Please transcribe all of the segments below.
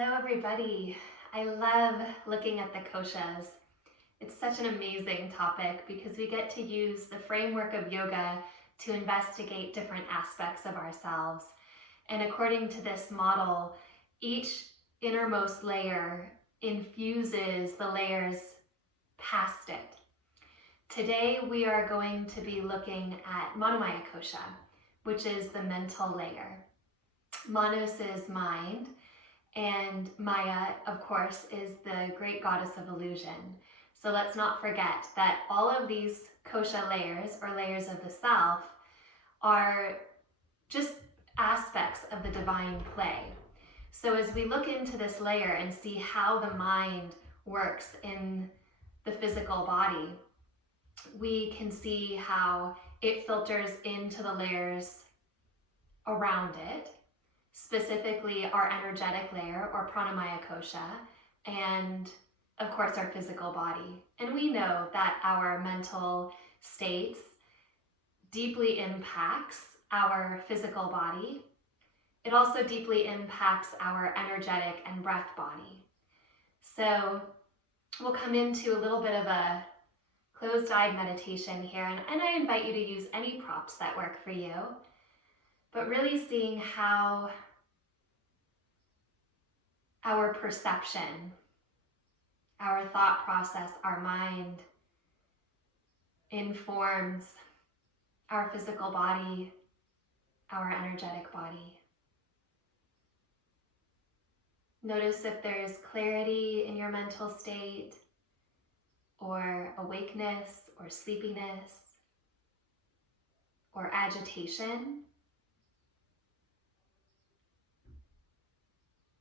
Hello everybody. I love looking at the koshas. It's such an amazing topic because we get to use the framework of yoga to investigate different aspects of ourselves. And according to this model, each innermost layer infuses the layers past it. Today we are going to be looking at Manumaya kosha, which is the mental layer. Manus is mind, and Maya, of course, is the great goddess of illusion. So let's not forget that all of these kosha layers, or layers of the self, are just aspects of the divine play. So as we look into this layer and see how the mind works in the physical body, we can see how it filters into the layers around it, specifically our energetic layer, or pranamaya kosha, and of course our physical body. And we know that our mental states deeply impacts our physical body. It also deeply impacts our energetic and breath body. So we'll come into a little bit of a closed-eyed meditation here, and I invite you to use any props that work for you, but really seeing how our perception, our thought process, our mind informs our physical body, our energetic body. Notice if there's clarity in your mental state, or awakeness, or sleepiness, or agitation.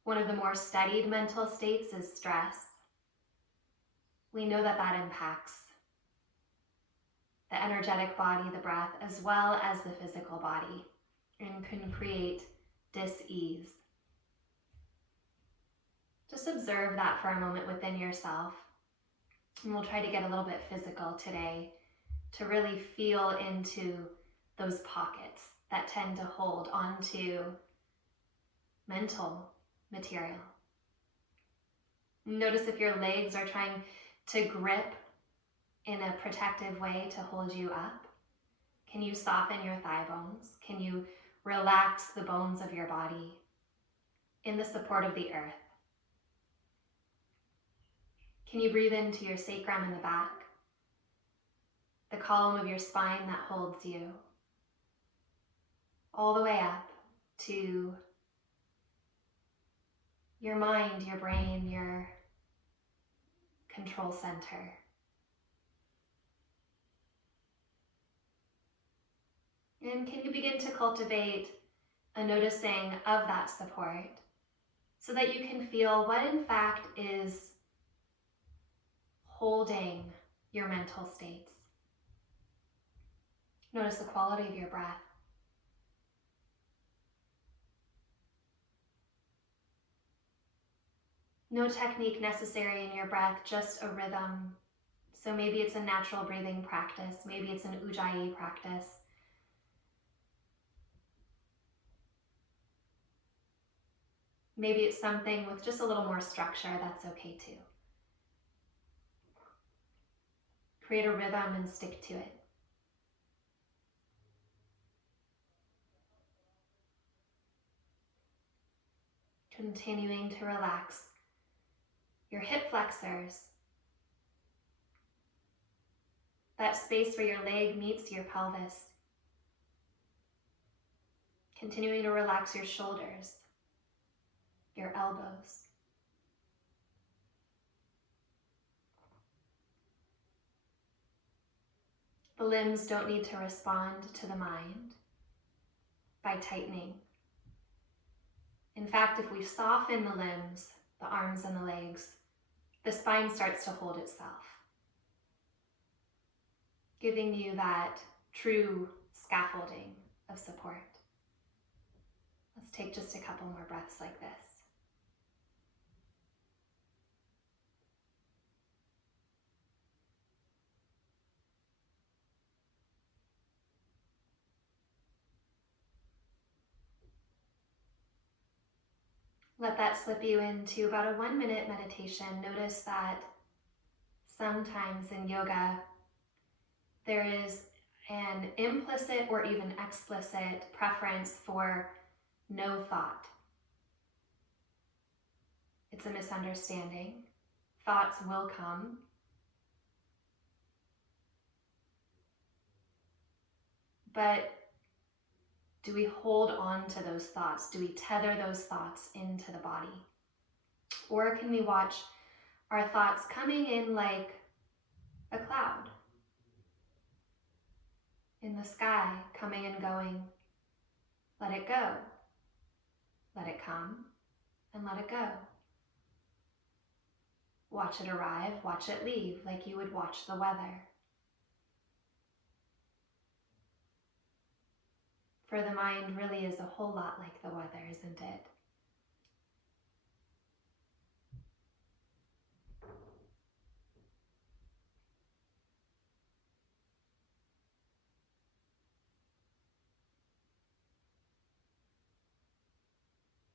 One of the more studied mental states is stress. We know that that impacts the energetic body, the breath, as well as the physical body, and can create dis-ease. Just observe that for a moment within yourself. And we'll try to get a little bit physical today to really feel into those pockets that tend to hold onto mental material. Notice if your legs are trying to grip in a protective way to hold you up. Can you soften your thigh bones? Can you relax the bones of your body in the support of the earth? Can you breathe into your sacrum in the back, the column of your spine that holds you, all the way up to your mind, your brain, your control center. And can you begin to cultivate a noticing of that support so that you can feel what in fact is holding your mental states. Notice the quality of your breath. No technique necessary in your breath, just a rhythm. So maybe it's a natural breathing practice, maybe it's an ujjayi practice. Maybe it's something with just a little more structure, that's okay too. Create a rhythm and stick to it. Continuing to relax your hip flexors, that space where your leg meets your pelvis. Continuing to relax your shoulders, your elbows. The limbs don't need to respond to the mind by tightening. In fact, if we soften the limbs, the arms and the legs, the spine starts to hold itself, giving you that true scaffolding of support. Let's take just a couple more breaths like this. Let that slip you into about a 1-minute meditation. Notice that sometimes in yoga, there is an implicit or even explicit preference for no thought. It's a misunderstanding. Thoughts will come. But do we hold on to those thoughts? Do we tether those thoughts into the body? Or can we watch our thoughts coming in like a cloud in the sky, coming and going? Let it go. Let it come and let it go. Watch it arrive, watch it leave, like you would watch the weather. For the mind really is a whole lot like the weather, isn't it?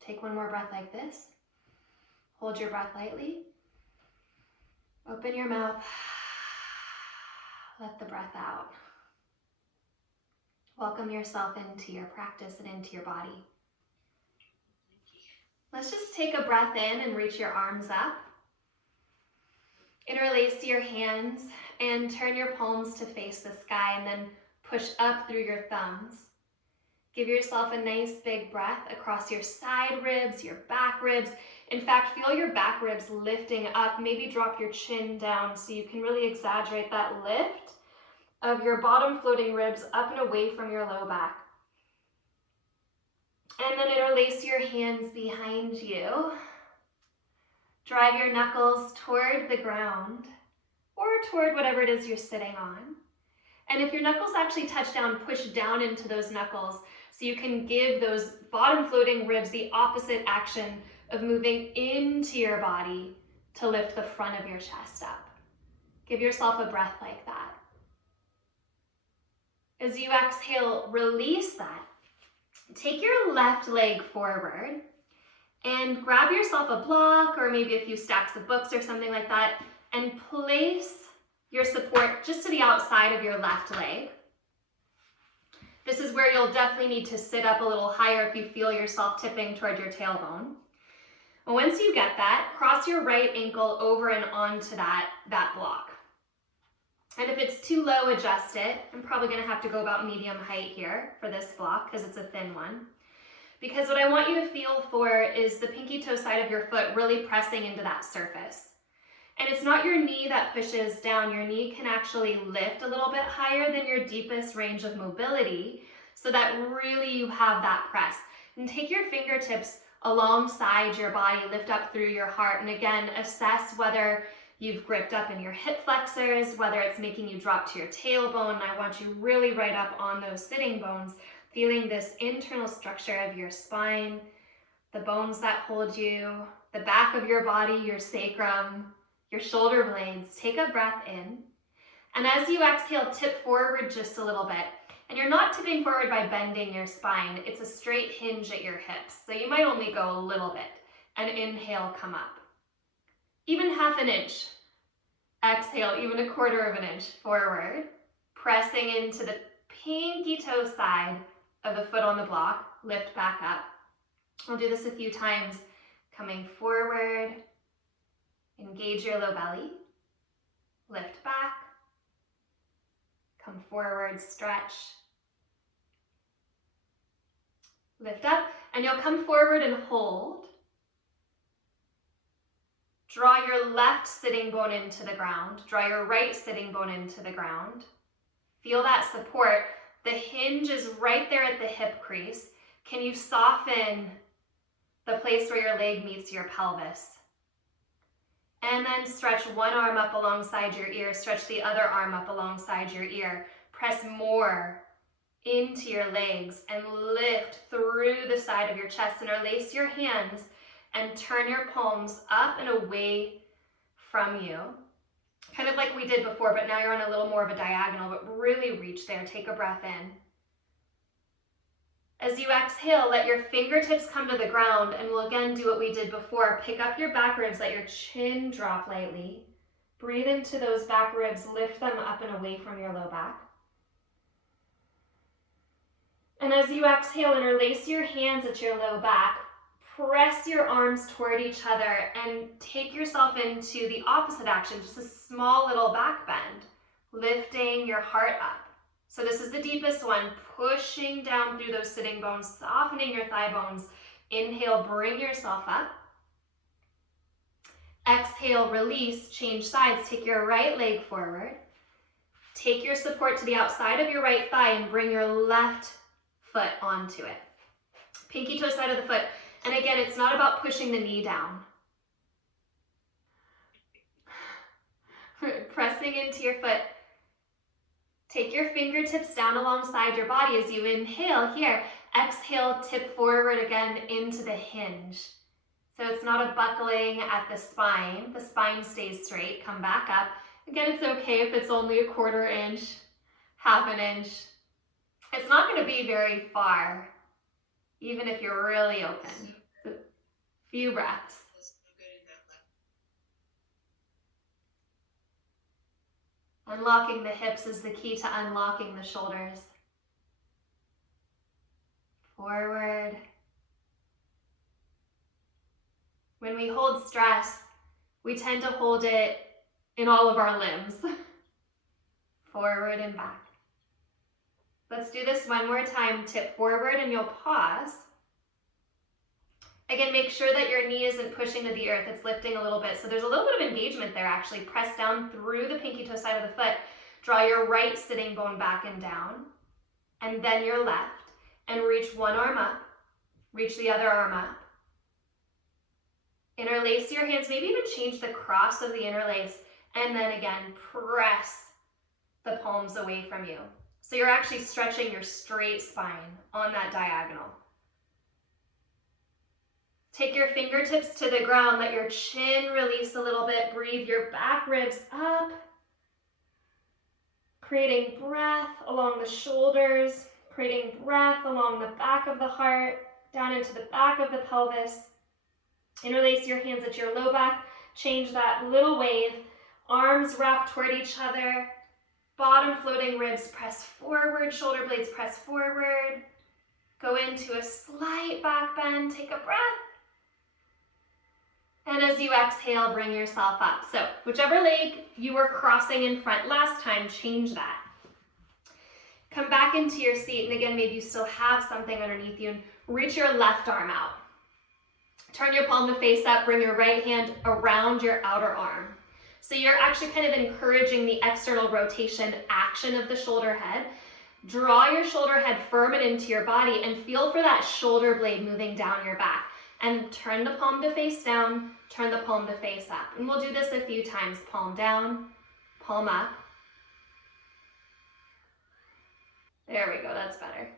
Take one more breath like this. Hold your breath lightly. Open your mouth. Let the breath out. Welcome yourself into your practice and into your body. Let's just take a breath in and reach your arms up. Interlace your hands and turn your palms to face the sky and then push up through your thumbs. Give yourself a nice big breath across your side ribs, your back ribs. In fact, feel your back ribs lifting up. Maybe drop your chin down so you can really exaggerate that lift of your bottom floating ribs up and away from your low back. And then interlace your hands behind you. Drive your knuckles toward the ground or toward whatever it is you're sitting on. And if your knuckles actually touch down, push down into those knuckles so you can give those bottom floating ribs the opposite action of moving into your body to lift the front of your chest up. Give yourself a breath like that. As you exhale, release that. Take your left leg forward and grab yourself a block or maybe a few stacks of books or something like that and place your support just to the outside of your left leg. This is where you'll definitely need to sit up a little higher if you feel yourself tipping toward your tailbone. And once you get that, cross your right ankle over and onto that block. And if it's too low, adjust it. I'm probably going to have to go about medium height here for this block because it's a thin one. Because what I want you to feel for is the pinky toe side of your foot really pressing into that surface. And it's not your knee that pushes down. Your knee can actually lift a little bit higher than your deepest range of mobility so that really you have that press. And take your fingertips alongside your body, lift up through your heart. And again, assess whether you've gripped up in your hip flexors, whether it's making you drop to your tailbone. And I want you really right up on those sitting bones, feeling this internal structure of your spine, the bones that hold you, the back of your body, your sacrum, your shoulder blades. Take a breath in. And as you exhale, tip forward just a little bit. And you're not tipping forward by bending your spine. It's a straight hinge at your hips. So you might only go a little bit. And inhale, come up. Even half an inch. Exhale, even a quarter of an inch forward. Pressing into the pinky toe side of the foot on the block. Lift back up. We'll do this a few times. Coming forward. Engage your low belly. Lift back. Come forward, stretch. Lift up, and you'll come forward and hold. Draw your left sitting bone into the ground. Draw your right sitting bone into the ground. Feel that support. The hinge is right there at the hip crease. Can you soften the place where your leg meets your pelvis? And then stretch one arm up alongside your ear. Stretch the other arm up alongside your ear. Press more into your legs and lift through the side of your chest. Interlace your hands and turn your palms up and away from you. Kind of like we did before, but now you're on a little more of a diagonal, but really reach there. Take a breath in. As you exhale, let your fingertips come to the ground, and we'll again do what we did before. Pick up your back ribs, let your chin drop lightly. Breathe into those back ribs, lift them up and away from your low back. And as you exhale, interlace your hands at your low back. Press your arms toward each other and take yourself into the opposite action, just a small little back bend, lifting your heart up. So this is the deepest one, pushing down through those sitting bones, softening your thigh bones. Inhale, bring yourself up. Exhale, release, change sides. Take your right leg forward. Take your support to the outside of your right thigh and bring your left foot onto it. Pinky toe side of the foot. And again, it's not about pushing the knee down. Pressing into your foot. Take your fingertips down alongside your body as you inhale here. Exhale, tip forward again into the hinge. So it's not a buckling at the spine. The spine stays straight. Come back up. Again, it's okay if it's only a 1/4 inch, 1/2 inch. It's not going to be very far, even if you're really open. A few breaths. Unlocking the hips is the key to unlocking the shoulders. Forward. When we hold stress, we tend to hold it in all of our limbs. Forward and back. Let's do this one more time. Tip forward and you'll pause. Again, make sure that your knee isn't pushing to the earth. It's lifting a little bit. So there's a little bit of engagement there actually. Press down through the pinky toe side of the foot. Draw your right sitting bone back and down. And then your left. And reach one arm up. Reach the other arm up. Interlace your hands. Maybe even change the cross of the interlace. And then again, press the palms away from you. So you're actually stretching your straight spine on that diagonal. Take your fingertips to the ground. Let your chin release a little bit. Breathe your back ribs up. Creating breath along the shoulders. Creating breath along the back of the heart. Down into the back of the pelvis. Interlace your hands at your low back. Change that little wave. Arms wrap toward each other. Bottom floating ribs press forward. Shoulder blades press forward. Go into a slight back bend. Take a breath. And as you exhale, bring yourself up. So whichever leg you were crossing in front last time, change that. Come back into your seat. And again, maybe you still have something underneath you. And reach your left arm out. Turn your palm to face up. Bring your right hand around your outer arm. So you're actually kind of encouraging the external rotation action of the shoulder head. Draw your shoulder head firm and into your body and feel for that shoulder blade moving down your back. And turn the palm to face down, turn the palm to face up. And we'll do this a few times. Palm down, palm up. There we go, that's better.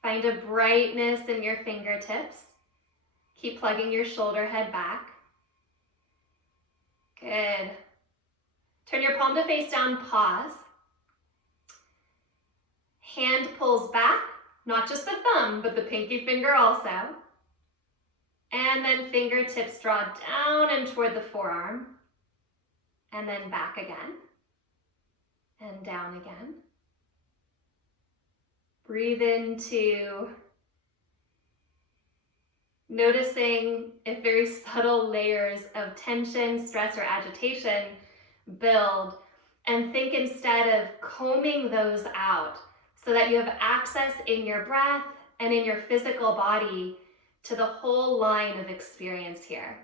Find a brightness in your fingertips. Keep plugging your shoulder head back. Good. Turn your palm to face down, pause. Hand pulls back, not just the thumb, but the pinky finger also. And then fingertips draw down and toward the forearm. And then back again. And down again. Breathe into noticing if very subtle layers of tension, stress, or agitation build. And think instead of combing those out, so that you have access in your breath and in your physical body to the whole line of experience here.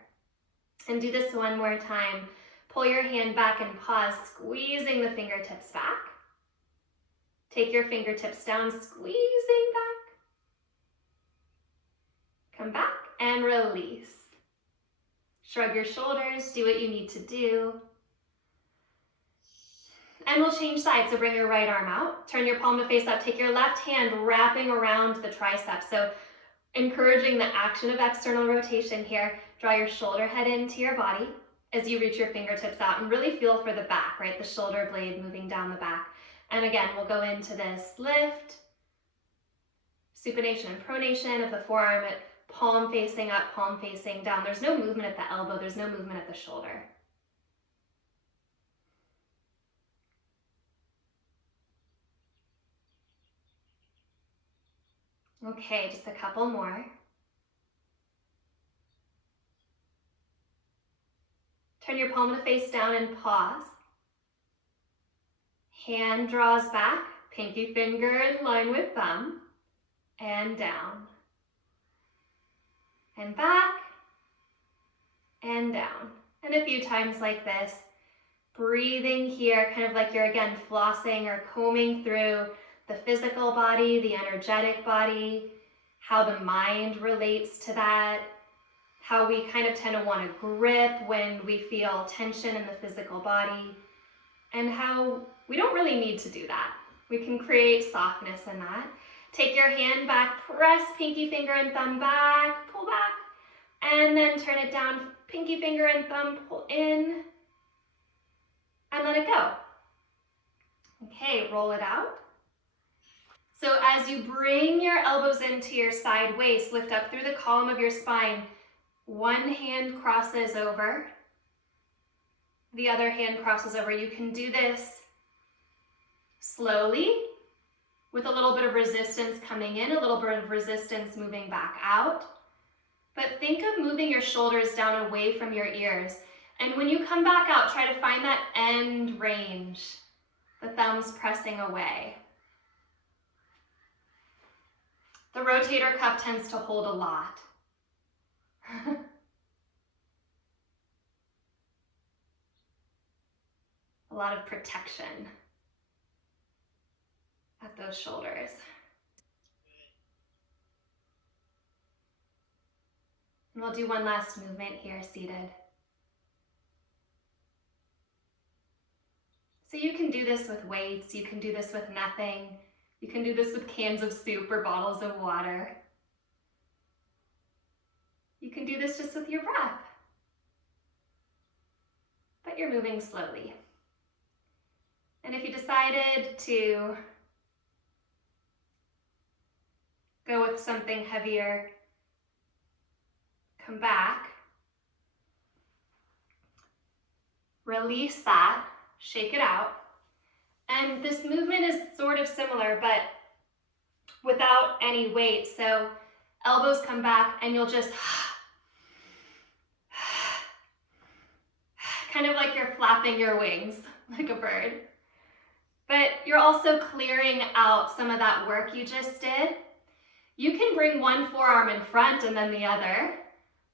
And do this one more time. Pull your hand back and pause, squeezing the fingertips back. Take your fingertips down, squeezing back. Come back and release. Shrug your shoulders, do what you need to do. And we'll change sides, so bring your right arm out, turn your palm to face up, take your left hand wrapping around the tricep. So encouraging the action of external rotation here, draw your shoulder head into your body. as you reach your fingertips out, and really feel for the back, right? The shoulder blade moving down the back. And again, we'll go into this lift, supination and pronation of the forearm, palm facing up, palm facing down. There's no movement at the elbow, there's no movement at the shoulder. Okay, just a couple more. Turn your palm to face down and pause. Hand draws back, pinky finger in line with thumb, and down. And back, and down. And a few times like this, breathing here, kind of like you're again flossing or combing through the physical body, the energetic body, how the mind relates to that, how we kind of tend to want to grip when we feel tension in the physical body, and how we don't really need to do that. We can create softness in that. Take your hand back, press pinky finger and thumb back, pull back, and then turn it down, pinky finger and thumb, pull in, and let it go. Okay, roll it out. So as you bring your elbows into your side waist, lift up through the column of your spine, one hand crosses over, the other hand crosses over. You can do this slowly, with a little bit of resistance coming in, a little bit of resistance moving back out. But think of moving your shoulders down away from your ears. And when you come back out, try to find that end range, the thumbs pressing away. The rotator cuff tends to hold a lot. A lot of protection at those shoulders. And we'll do one last movement here, seated. So you can do this with weights, you can do this with nothing, you can do this with cans of soup or bottles of water. You can do this just with your breath, but you're moving slowly. And if you decided to go with something heavier, come back, release that, shake it out. And this movement is sort of similar, but without any weight. So elbows come back and you'll just kind of like you're flapping your wings like a bird. But you're also clearing out some of that work you just did. You can bring one forearm in front and then the other,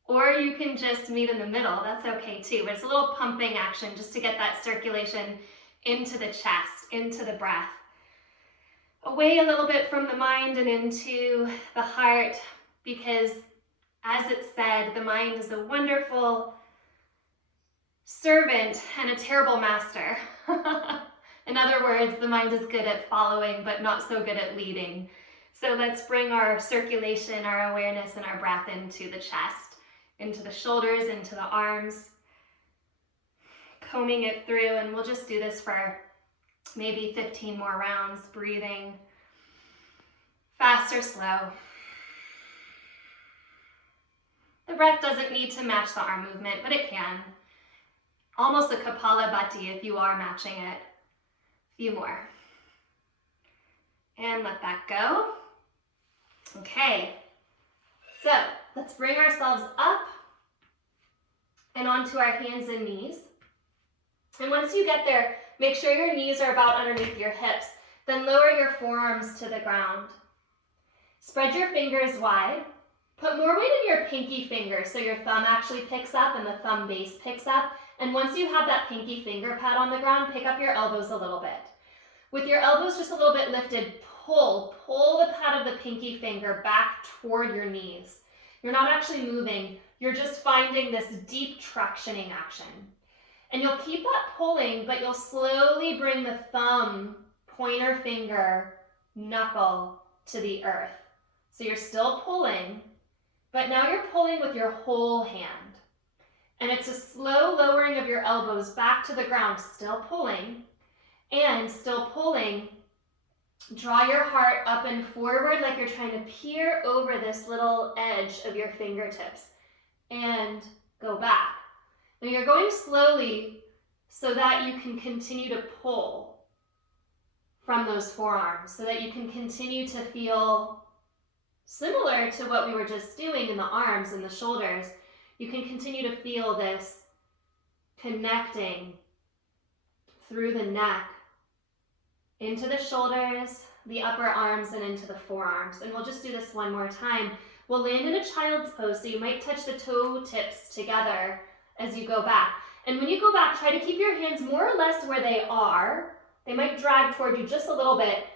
or you can just meet in the middle. That's okay too, but it's a little pumping action just to get that circulation into the chest, into the breath. Away a little bit from the mind and into the heart, because as it said, the mind is a wonderful servant and a terrible master. In other words, the mind is good at following, but not so good at leading. So let's bring our circulation, our awareness, and our breath into the chest, into the shoulders, into the arms, combing it through, and we'll just do this for maybe 15 more rounds, breathing fast or slow. The breath doesn't need to match the arm movement, but it can. Almost a Kapalabhati if you are matching it. A few more. And let that go. Okay, so let's bring ourselves up and onto our hands and knees. And once you get there, make sure your knees are about underneath your hips. Then lower your forearms to the ground. Spread your fingers wide. Put more weight in your pinky finger so your thumb actually picks up and the thumb base picks up. And once you have that pinky finger pad on the ground, pick up your elbows a little bit. With your elbows just a little bit lifted, pull the pad of the pinky finger back toward your knees. You're not actually moving, you're just finding this deep tractioning action. And you'll keep that pulling, but you'll slowly bring the thumb, pointer finger, knuckle to the earth. So you're still pulling, but now you're pulling with your whole hand. And it's a slow lowering of your elbows back to the ground, still pulling, and still pulling. Draw your heart up and forward like you're trying to peer over this little edge of your fingertips. And go back. Now you're going slowly so that you can continue to pull from those forearms, so that you can continue to feel similar to what we were just doing in the arms and the shoulders. You can continue to feel this connecting through the neck, into the shoulders, the upper arms, and into the forearms. And we'll just do this one more time. We'll land in a child's pose, so you might touch the toe tips together as you go back. And when you go back, try to keep your hands more or less where they are. They might drag toward you just a little bit,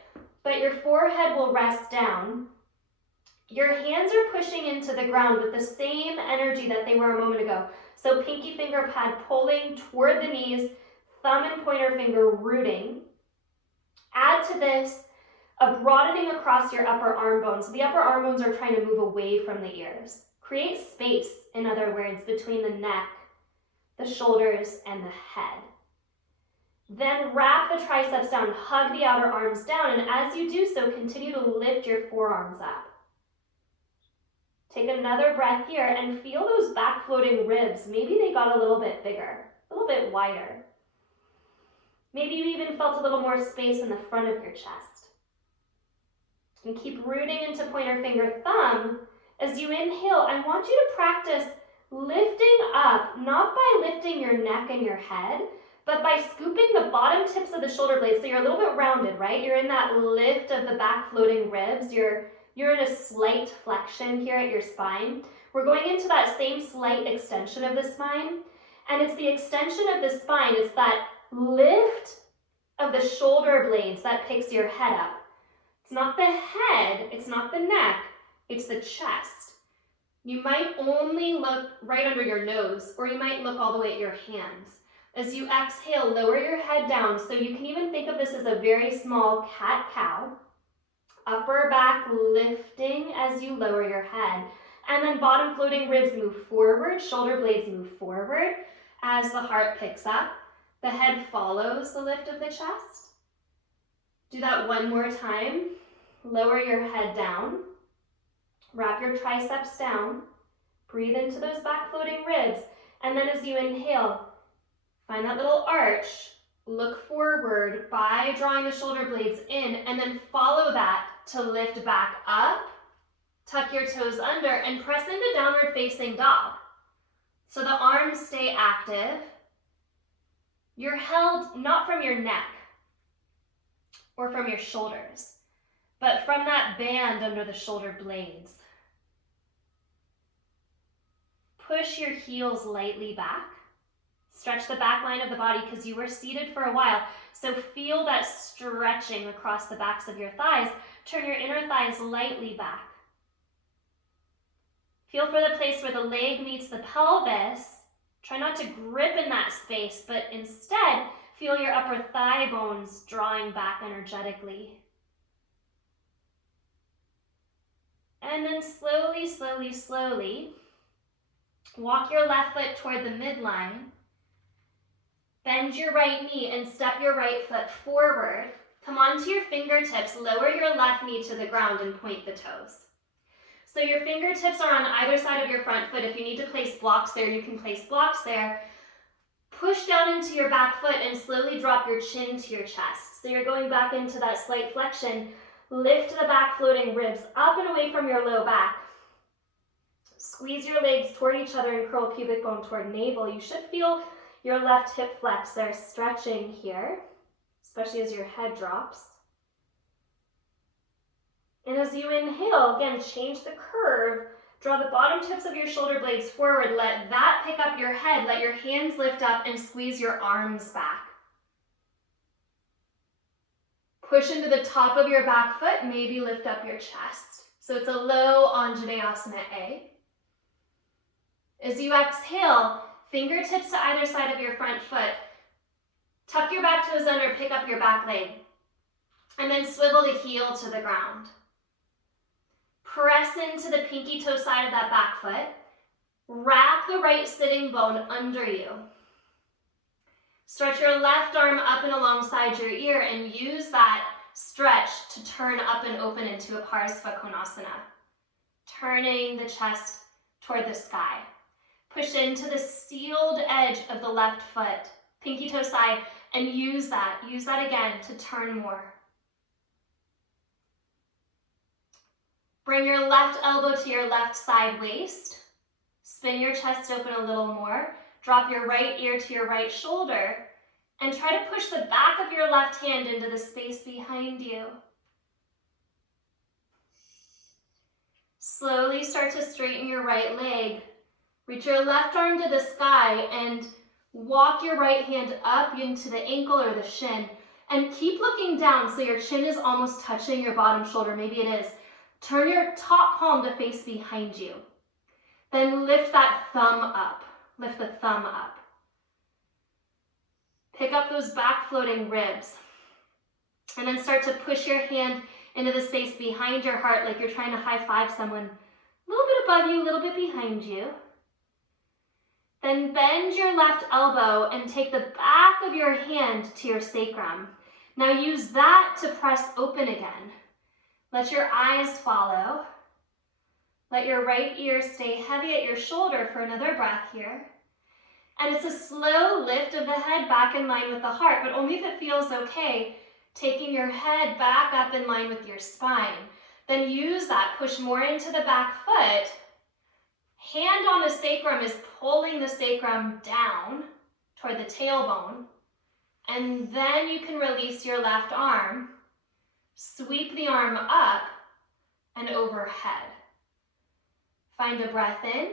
but your forehead will rest down. Your hands are pushing into the ground with the same energy that they were a moment ago. So pinky finger pad pulling toward the knees, thumb and pointer finger rooting. Add to this a broadening across your upper arm bones. So the upper arm bones are trying to move away from the ears. Create space, in other words, between the neck, the shoulders, and the head. Then wrap the triceps down, hug the outer arms down, and as you do so, continue to lift your forearms up. Take another breath here and feel those back floating ribs. Maybe they got a little bit bigger, a little bit wider. Maybe you even felt a little more space in the front of your chest. And keep rooting into pointer finger thumb. As you inhale, I want you to practice lifting up, not by lifting your neck and your head, but by scooping the bottom tips of the shoulder blades. So you're a little bit rounded, right? You're in that lift of the back floating ribs. You're in a slight flexion here at your spine. We're going into that same slight extension of the spine. And it's the extension of the spine. It's that lift of the shoulder blades that picks your head up. It's not the head, it's not the neck, it's the chest. You might only look right under your nose, or you might look all the way at your hands. As you exhale, lower your head down, so you can even think of this as a very small cat-cow. Upper back lifting as you lower your head. And then bottom floating ribs move forward, shoulder blades move forward as the heart picks up. The head follows the lift of the chest. Do that one more time. Lower your head down. Wrap your triceps down. Breathe into those back floating ribs. And then as you inhale, find that little arch. Look forward by drawing the shoulder blades in, and then follow that to lift back up. Tuck your toes under and press into downward facing dog. So the arms stay active. You're held not from your neck or from your shoulders, but from that band under the shoulder blades. Push your heels lightly back. Stretch the back line of the body because you were seated for a while. So feel that stretching across the backs of your thighs. Turn your inner thighs lightly back. Feel for the place where the leg meets the pelvis. Try not to grip in that space, but instead feel your upper thigh bones drawing back energetically. And then slowly, slowly, slowly, walk your left foot toward the midline. Bend your right knee and step your right foot forward. Come onto your fingertips, lower your left knee to the ground and point the toes. So your fingertips are on either side of your front foot. If you need to place blocks there, you can place blocks there. Push down into your back foot and slowly drop your chin to your chest. So you're going back into that slight flexion. Lift the back floating ribs up and away from your low back. Squeeze your legs toward each other and curl pubic bone toward navel. You should feel your left hip flexor stretching here, especially as your head drops. And as you inhale, again, change the curve. Draw the bottom tips of your shoulder blades forward. Let that pick up your head. Let your hands lift up and squeeze your arms back. Push into the top of your back foot. Maybe lift up your chest. So it's a low Anjaneyasana A. As you exhale, fingertips to either side of your front foot. Tuck your back toes under, pick up your back leg. And then swivel the heel to the ground. Press into the pinky toe side of that back foot. Wrap the right sitting bone under you. Stretch your left arm up and alongside your ear and use that stretch to turn up and open into a Konasana. Turning the chest toward the sky. Push into the sealed edge of the left foot, pinky toe side, and use that again to turn more. Bring your left elbow to your left side waist. Spin your chest open a little more. Drop your right ear to your right shoulder and try to push the back of your left hand into the space behind you. Slowly start to straighten your right leg. Reach your left arm to the sky and walk your right hand up into the ankle or the shin. And keep looking down so your chin is almost touching your bottom shoulder. Maybe it is. Turn your top palm to face behind you. Then lift that thumb up. Lift the thumb up. Pick up those back floating ribs. And then start to push your hand into the space behind your heart like you're trying to high five someone a little bit above you, a little bit behind you. Then bend your left elbow and take the back of your hand to your sacrum. Now use that to press open again. Let your eyes follow. Let your right ear stay heavy at your shoulder for another breath here. And it's a slow lift of the head back in line with the heart, but only if it feels okay, taking your head back up in line with your spine. Then use that, push more into the back foot. Hand on the sacrum is pulling the sacrum down toward the tailbone. And then you can release your left arm. Sweep the arm up and overhead. Find a breath in.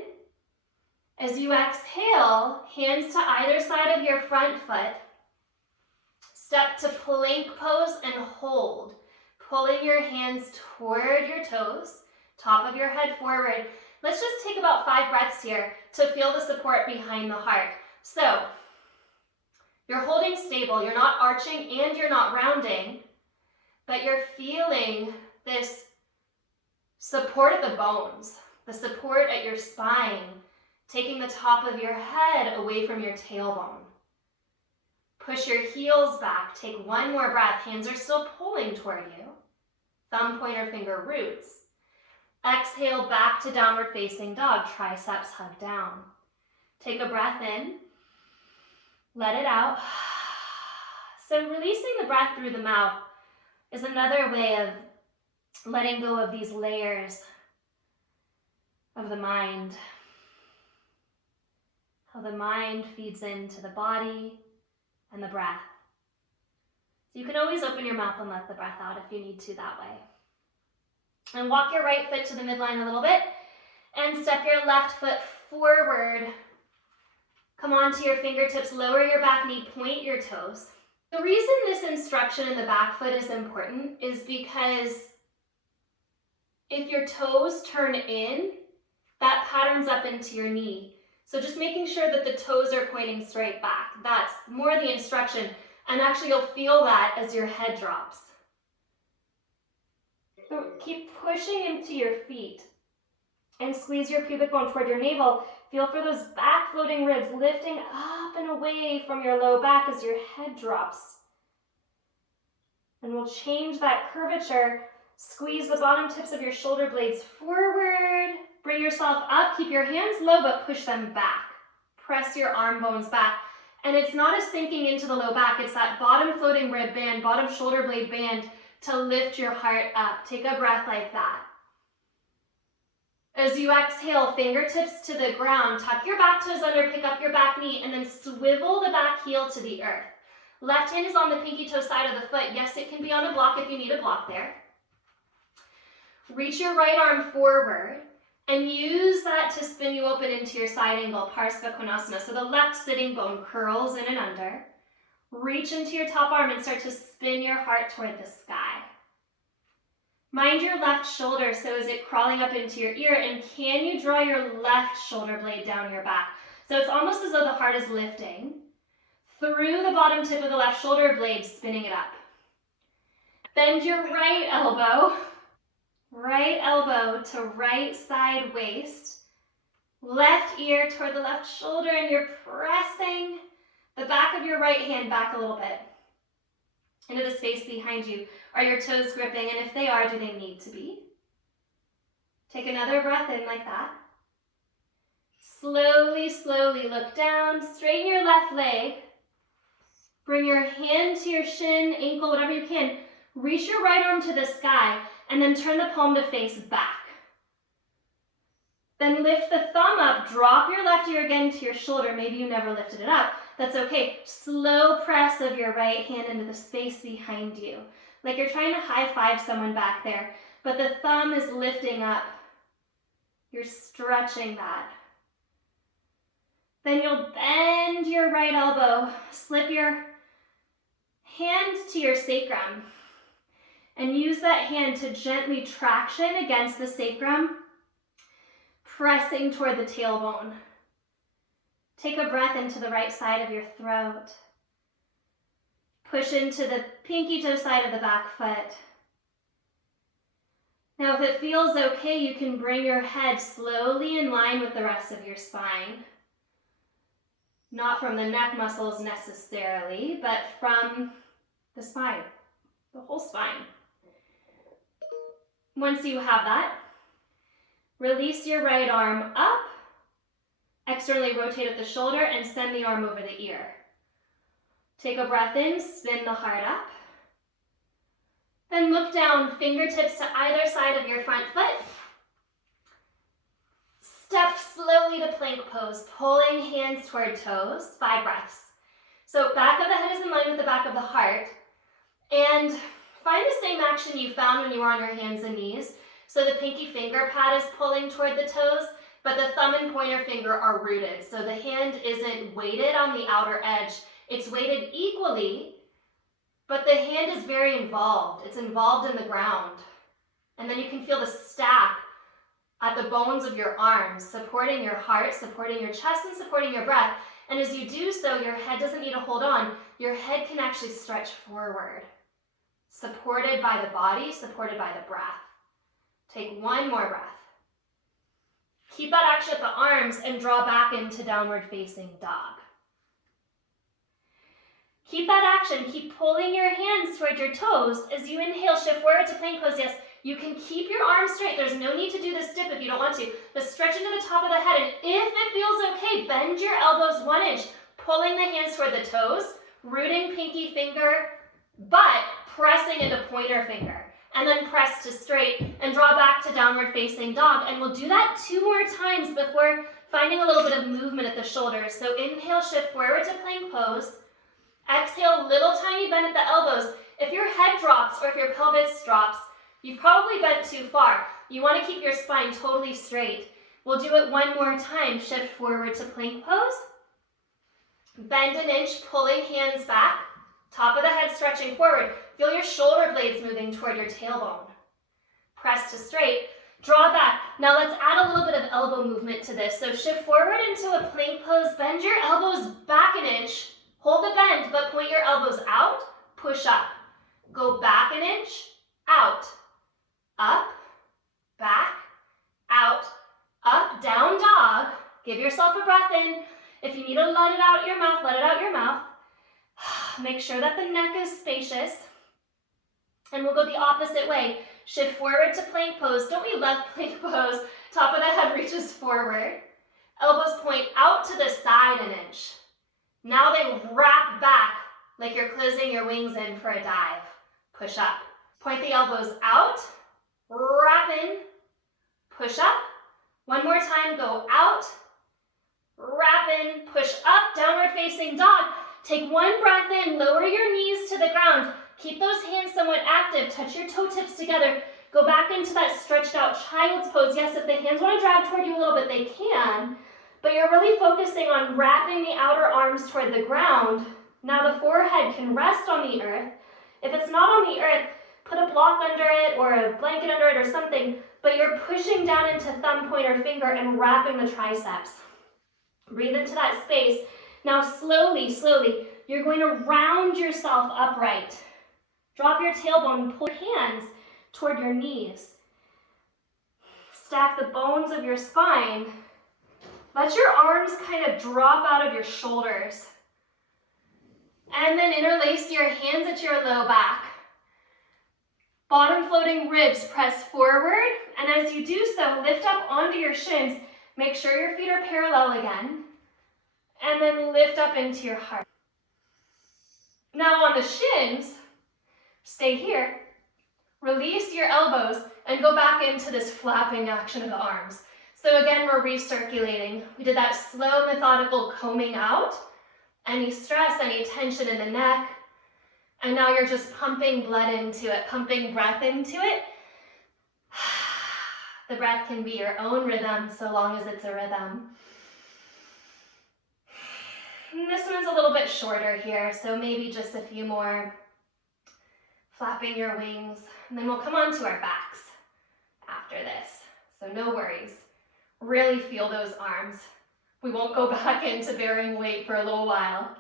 As you exhale, hands to either side of your front foot. Step to plank pose and hold. Pulling your hands toward your toes, top of your head forward. Let's just take about 5 breaths here to feel the support behind the heart. So, you're holding stable, you're not arching and you're not rounding, but you're feeling this support at the bones, the support at your spine, taking the top of your head away from your tailbone. Push your heels back, take 1 more breath, hands are still pulling toward you, thumb, pointer, finger, roots. Exhale back to downward facing dog, triceps hug down. Take a breath in, let it out. So releasing the breath through the mouth is another way of letting go of these layers of the mind. How the mind feeds into the body and the breath. So you can always open your mouth and let the breath out if you need to that way. And walk your right foot to the midline a little bit and step your left foot forward. Come onto your fingertips, lower your back knee, point your toes. The reason this instruction in the back foot is important is because if your toes turn in, that patterns up into your knee. So just making sure that the toes are pointing straight back. That's more the instruction. And actually you'll feel that as your head drops. So keep pushing into your feet and squeeze your pubic bone toward your navel. Feel for those back floating ribs lifting up and away from your low back as your head drops. And we'll change that curvature. Squeeze the bottom tips of your shoulder blades forward. Bring yourself up. Keep your hands low, but push them back. Press your arm bones back. And it's not a sinking into the low back. It's that bottom floating rib band, bottom shoulder blade band to lift your heart up. Take a breath like that. As you exhale, fingertips to the ground, tuck your back toes under, pick up your back knee, and then swivel the back heel to the earth. Left hand is on the pinky toe side of the foot. Yes, it can be on a block if you need a block there. Reach your right arm forward and use that to spin you open into your side angle, Konasana. So the left sitting bone curls in and under. Reach into your top arm and start to spin your heart toward the sky. Mind your left shoulder, so is it crawling up into your ear, and can you draw your left shoulder blade down your back? So it's almost as though the heart is lifting through the bottom tip of the left shoulder blade, spinning it up. Bend your right elbow to right side waist. Left ear toward the left shoulder, and you're pressing the back of your right hand back a little bit into the space behind you. Are your toes gripping? And if they are, do they need to be? Take another breath in like that. Slowly, slowly look down, straighten your left leg. Bring your hand to your shin, ankle, whatever you can. Reach your right arm to the sky, and then turn the palm to face back. Then lift the thumb up, drop your left ear again to your shoulder. Maybe you never lifted it up. That's okay. Slow press of your right hand into the space behind you. Like you're trying to high five someone back there, but the thumb is lifting up. You're stretching that. Then you'll bend your right elbow, slip your hand to your sacrum, and use that hand to gently traction against the sacrum, pressing toward the tailbone. Take a breath into the right side of your throat. Push into the pinky toe side of the back foot. Now, if it feels okay, you can bring your head slowly in line with the rest of your spine. Not from the neck muscles necessarily, but from the spine, the whole spine. Once you have that, release your right arm up, externally rotate at the shoulder, and send the arm over the ear. Take a breath in, spin the heart up. Then look down, fingertips to either side of your front foot. Step slowly to plank pose, pulling hands toward toes, 5 breaths. So back of the head is in line with the back of the heart. And find the same action you found when you were on your hands and knees. So the pinky finger pad is pulling toward the toes, but the thumb and pointer finger are rooted. So the hand isn't weighted on the outer edge. It's weighted equally, but the hand is very involved. It's involved in the ground. And then you can feel the stack at the bones of your arms, supporting your heart, supporting your chest, and supporting your breath. And as you do so, your head doesn't need to hold on. Your head can actually stretch forward, supported by the body, supported by the breath. Take one more breath. Keep that action at the arms and draw back into downward facing dog. Keep that action. Keep pulling your hands toward your toes. As you inhale, shift forward to plank pose. Yes, you can keep your arms straight. There's no need to do this dip if you don't want to. But stretch into the top of the head. And if it feels okay, bend your elbows 1 inch, pulling the hands toward the toes, rooting pinky finger, but pressing into pointer finger. And then press to straight and draw back to downward facing dog. And we'll do that 2 more times before finding a little bit of movement at the shoulders. So inhale, shift forward to plank pose. Exhale, little tiny bend at the elbows. If your head drops or if your pelvis drops, you've probably bent too far. You want to keep your spine totally straight. We'll do it 1 more time. Shift forward to plank pose. Bend 1 inch, pulling hands back. Top of the head stretching forward. Feel your shoulder blades moving toward your tailbone. Press to straight. Draw back. Now let's add a little bit of elbow movement to this. So shift forward into a plank pose. Bend your elbows back 1 inch. Hold the bend, but point your elbows out. Push up. Go back 1 inch. Out. Up. Back. Out. Up. Down dog. Give yourself a breath in. If you need to let it out your mouth, let it out your mouth. Make sure that the neck is spacious. And we'll go the opposite way. Shift forward to plank pose. Don't we love plank pose? Top of the head reaches forward. Elbows point out to the side 1 inch. Now they wrap back like you're closing your wings in for a dive. Push up. Point the elbows out. Wrap in. Push up. 1 more time. Go out. Wrap in. Push up. Downward facing dog. Take 1 breath in. Lower your knees to the ground. Keep those hands somewhat active. Touch your toe tips together. Go back into that stretched out child's pose. Yes, if the hands want to drag toward you a little bit, they can. But you're really focusing on wrapping the outer arms toward the ground. Now the forehead can rest on the earth. If it's not on the earth, put a block under it or a blanket under it or something, but you're pushing down into thumb, pointer, finger and wrapping the triceps. Breathe into that space. Now slowly, slowly, you're going to round yourself upright. Drop your tailbone and pull your hands toward your knees. Stack the bones of your spine Let your arms kind of drop out of your shoulders. And then interlace your hands at your low back. Bottom floating ribs press forward, and as you do so, lift up onto your shins. Make sure your feet are parallel again, and then lift up into your heart. Now on the shins, stay here. Release your elbows and go back into this flapping action of the arms. So again, we're recirculating. We did that slow, methodical combing out. Any stress, any tension in the neck. And now you're just pumping blood into it, pumping breath into it. The breath can be your own rhythm so long as it's a rhythm. And this one's a little bit shorter here, so maybe just a few more. Flapping your wings. And then we'll come on to our backs after this. So no worries. Really feel those arms. We won't go back into bearing weight for a little while.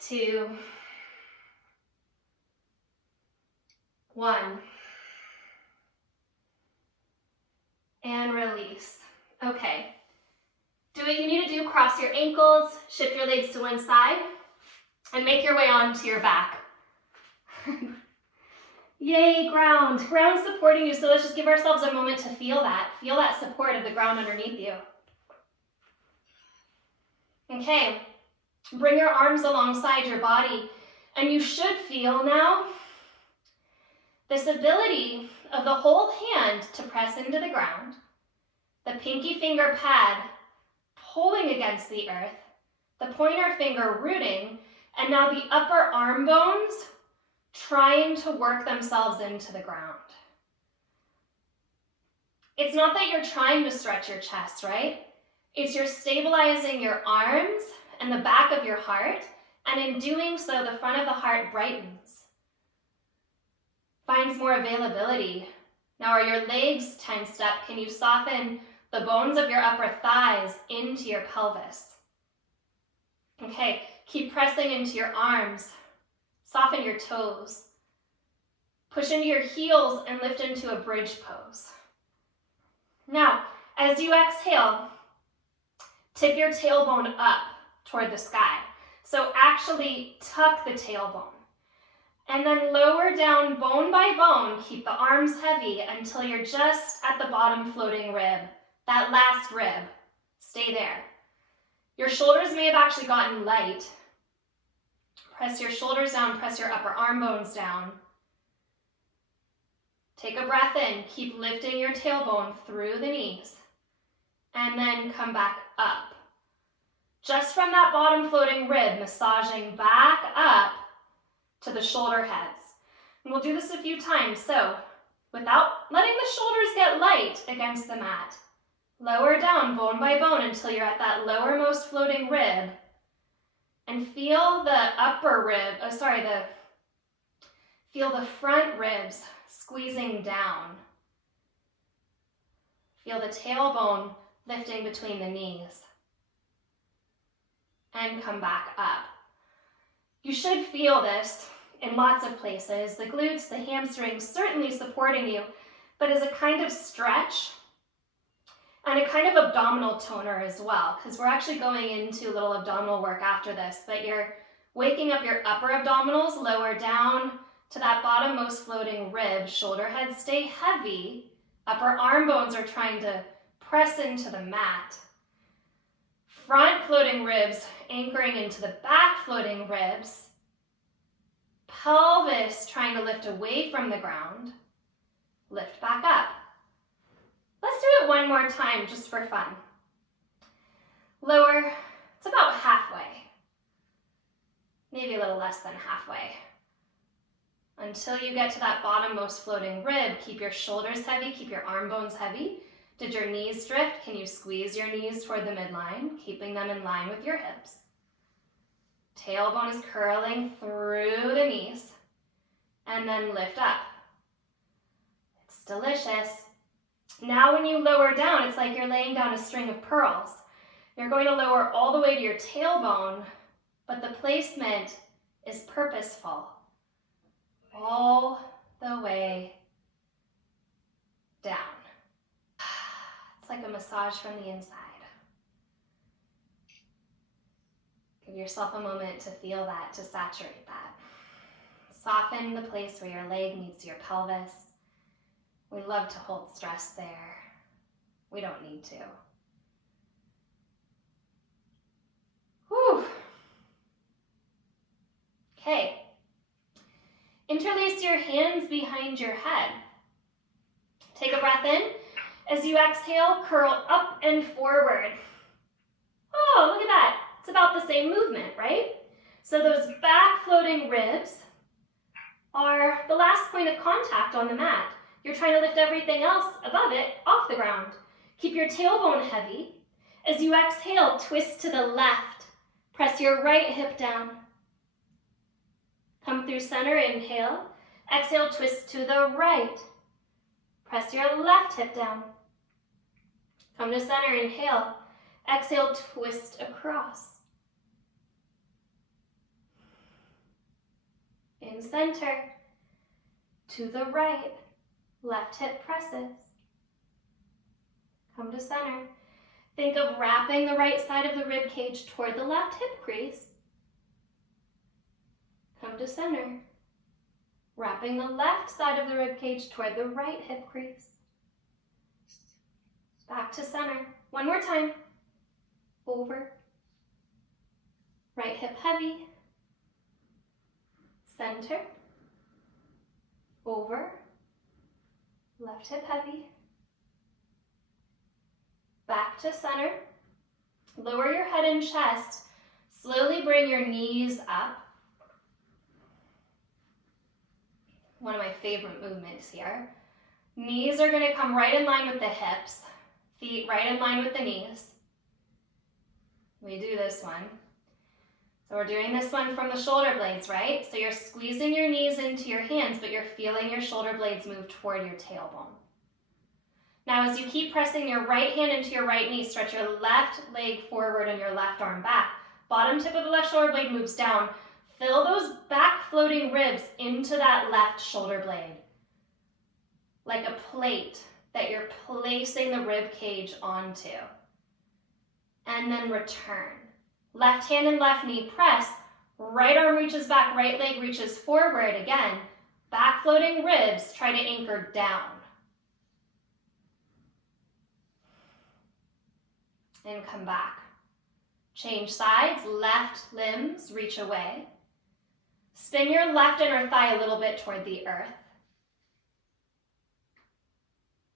2, 1. And release. Okay. Do what you need to do. Cross your ankles, shift your legs to one side, and make your way onto your back. Yay, ground. Ground supporting you, so let's just give ourselves a moment to feel that. Feel that support of the ground underneath you. Okay. Bring your arms alongside your body, and you should feel now this ability of the whole hand to press into the ground, the pinky finger pad pulling against the earth, the pointer finger rooting, and now the upper arm bones trying to work themselves into the ground. It's not that you're trying to stretch your chest, right? It's you're stabilizing your arms and the back of your heart, and in doing so, the front of the heart brightens, finds more availability. Now, are your legs tensed up? Can you soften the bones of your upper thighs into your pelvis? Okay, keep pressing into your arms. Soften your toes. Push into your heels and lift into a bridge pose. Now, as you exhale, tip your tailbone up toward the sky. So actually tuck the tailbone. And then lower down bone by bone. Keep the arms heavy until you're just at the bottom floating rib. That last rib. Stay there. Your shoulders may have actually gotten light. Press your shoulders down, press your upper arm bones down. Take a breath in. Keep lifting your tailbone through the knees. And then come back up. Just from that bottom floating rib, massaging back up to the shoulder heads. And we'll do this a few times. So, without letting the shoulders get light against the mat, lower down bone by bone until you're at that lowermost floating rib. And feel the upper rib, feel the front ribs squeezing down. Feel the tailbone lifting between the knees. And come back up. You should feel this in lots of places. The glutes, the hamstrings certainly supporting you, but as a kind of stretch and a kind of abdominal toner as well, because we're actually going into a little abdominal work after this, but you're waking up your upper abdominals, lower down to that bottommost floating rib. Shoulder heads stay heavy. Upper arm bones are trying to press into the mat. Front floating ribs anchoring into the back floating ribs. Pelvis trying to lift away from the ground. Lift back up. Let's do it one more time just for fun. Lower, it's about halfway. Maybe a little less than halfway. Until you get to that bottommost floating rib, keep your shoulders heavy, keep your arm bones heavy. Did your knees drift? Can you squeeze your knees toward the midline, keeping them in line with your hips? Tailbone is curling through the knees. And then lift up. It's delicious. Now when you lower down, it's like you're laying down a string of pearls. You're going to lower all the way to your tailbone, but the placement is purposeful. All the way down. It's like a massage from the inside. Give yourself a moment to feel that, to saturate that. Soften the place where your leg meets your pelvis. We love to hold stress there. We don't need to. Whew. Okay. Interlace your hands behind your head. Take a breath in. As you exhale, curl up and forward. Oh, look at that. It's about the same movement, right? So those back floating ribs are the last point of contact on the mat. You're trying to lift everything else above it off the ground. Keep your tailbone heavy. As you exhale, twist to the left. Press your right hip down. Come through center, inhale. Exhale, twist to the right. Press your left hip down. Come to center, inhale. Exhale, twist across. In center, to the right, left hip presses. Come to center. Think of wrapping the right side of the rib cage toward the left hip crease. Come to center. Wrapping the left side of the rib cage toward the right hip crease. Back to center. One more time. Over. Right hip heavy. Center. Over. Left hip heavy. Back to center. Lower your head and chest. Slowly bring your knees up. One of my favorite movements here. Knees are going to come right in line with the hips. Feet right in line with the knees. We do this one. So we're doing this one from the shoulder blades, right? So you're squeezing your knees into your hands, but you're feeling your shoulder blades move toward your tailbone. Now, as you keep pressing your right hand into your right knee, stretch your left leg forward and your left arm back. Bottom tip of the left shoulder blade moves down. Fill those back floating ribs into that left shoulder blade, like a plate that you're placing the rib cage onto. And then return. Left hand and left knee press. Right arm reaches back, right leg reaches forward. Again, back floating ribs, try to anchor down. And come back. Change sides, left limbs reach away. Spin your left inner thigh a little bit toward the earth.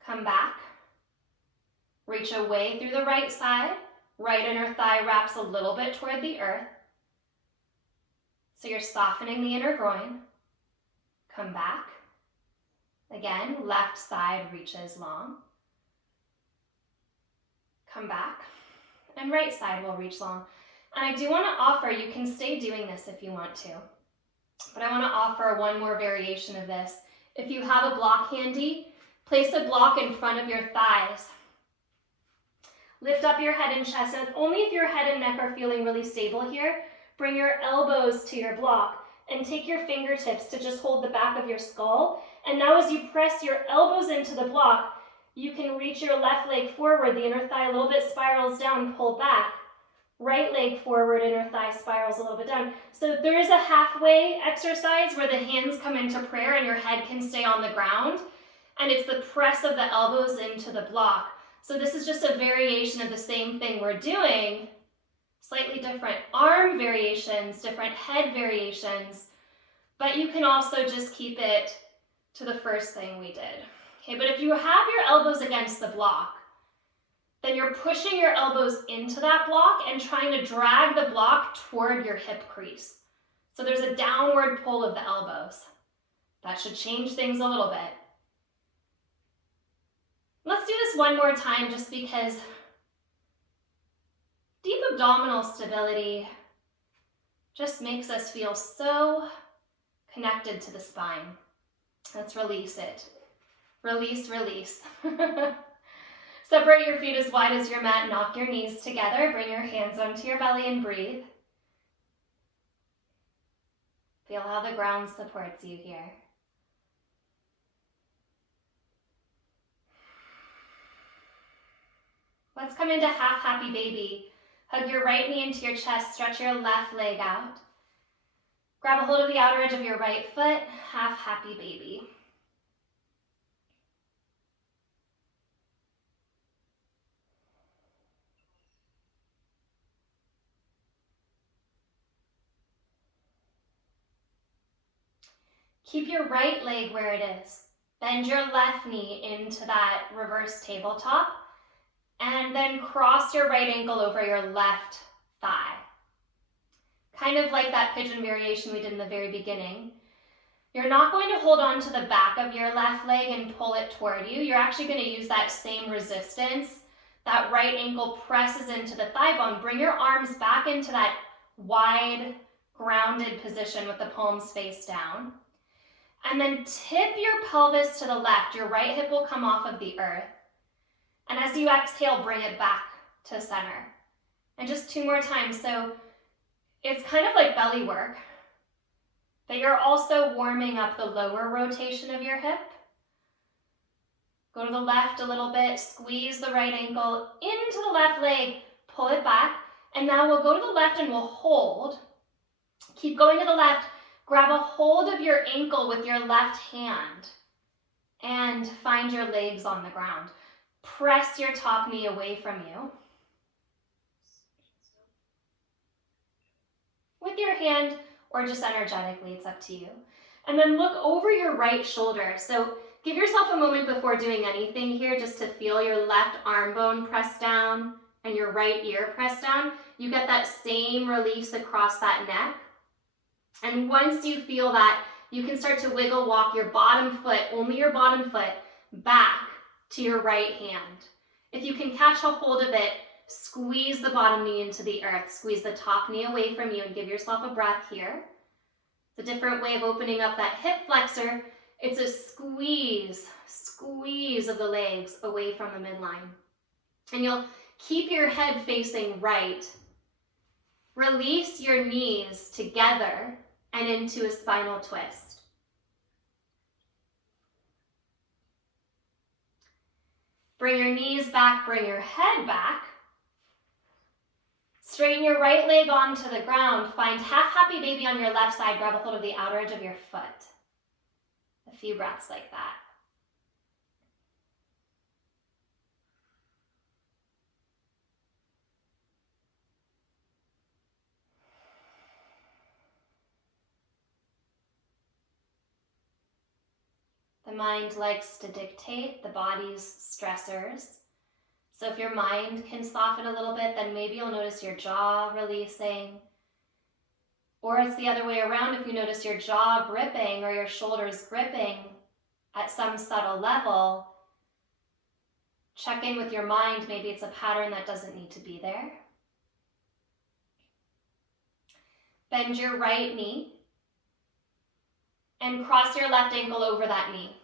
Come back. Reach away through the right side. Right inner thigh wraps a little bit toward the earth. So you're softening the inner groin. Come back. Again, left side reaches long. Come back. And right side will reach long. And I do want to offer, you can stay doing this if you want to, but I want to offer one more variation of this. If you have a block handy, place a block in front of your thighs. Lift up your head and chest, and only if your head and neck are feeling really stable here, bring your elbows to your block and take your fingertips to just hold the back of your skull. And now as you press your elbows into the block, you can reach your left leg forward, the inner thigh a little bit spirals down, pull back. Right leg forward, inner thigh spirals a little bit down. So there is a halfway exercise where the hands come into prayer and your head can stay on the ground. And it's the press of the elbows into the block. So this is just a variation of the same thing we're doing. Slightly different arm variations, different head variations. But you can also just keep it to the first thing we did. Okay, but if you have your elbows against the block, then you're pushing your elbows into that block and trying to drag the block toward your hip crease. So there's a downward pull of the elbows. That should change things a little bit. Let's do this one more time just because deep abdominal stability just makes us feel so connected to the spine. Let's release it. Release, release. Separate your feet as wide as your mat, knock your knees together, bring your hands onto your belly and breathe. Feel how the ground supports you here. Let's come into half happy baby. Hug your right knee into your chest, stretch your left leg out. Grab a hold of the outer edge of your right foot, half happy baby. Keep your right leg where it is. Bend your left knee into that reverse tabletop, and then cross your right ankle over your left thigh. Kind of like that pigeon variation we did in the very beginning. You're not going to hold on to the back of your left leg and pull it toward you. You're actually going to use that same resistance. That right ankle presses into the thigh bone. Bring your arms back into that wide, grounded position with the palms face down. And then tip your pelvis to the left. Your right hip will come off of the earth. And as you exhale, bring it back to center. And just 2 more times. So it's kind of like belly work, but you're also warming up the lower rotation of your hip. Go to the left a little bit, squeeze the right ankle into the left leg, pull it back. And now we'll go to the left and we'll hold. Keep going to the left. Grab a hold of your ankle with your left hand and find your legs on the ground. Press your top knee away from you. With your hand or just energetically, it's up to you. And then look over your right shoulder. So give yourself a moment before doing anything here just to feel your left arm bone press down and your right ear press down. You get that same release across that neck. And once you feel that, you can start to wiggle walk your bottom foot, only your bottom foot, back to your right hand. If you can catch a hold of it, squeeze the bottom knee into the earth. Squeeze the top knee away from you and give yourself a breath here. It's a different way of opening up that hip flexor. It's a squeeze of the legs away from the midline. And you'll keep your head facing right. Release your knees together and into a spinal twist. Bring your knees back, bring your head back. Straighten your right leg onto the ground. Find half happy baby on your left side. Grab a hold of the outer edge of your foot. A few breaths like that. The mind likes to dictate the body's stressors. So if your mind can soften a little bit, then maybe you'll notice your jaw releasing. Or it's the other way around. If you notice your jaw gripping or your shoulders gripping at some subtle level, check in with your mind. Maybe it's a pattern that doesn't need to be there. Bend your right knee and cross your left ankle over that knee.